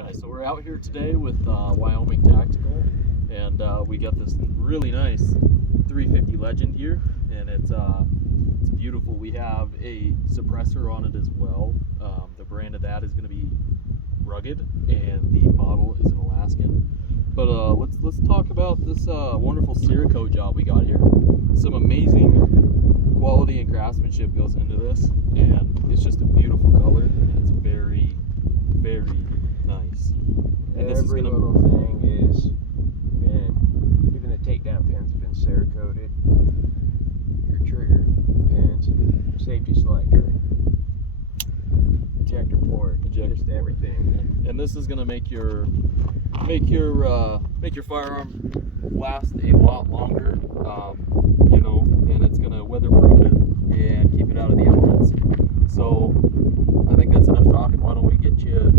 Okay, so we're out here today with Wyoming Tactical, and we got this really nice 350 Legend here, and it's beautiful. We have a suppressor on it as well. The brand of that is going to be Rugged, and the model is an Alaskan. But let's talk about this wonderful Cerakote job we got here. Some amazing quality and craftsmanship goes into this, and it's just a beautiful color, and it's very, very nice. And this is Every gonna, little thing is been, even the takedown pins have been Cerakoted. Your trigger pins, safety selector, ejector port, just everything. and this is gonna make your firearm last a lot longer, you know, and it's gonna weatherproof it and keep it out of the elements. So I think that's enough talking. Why don't we get you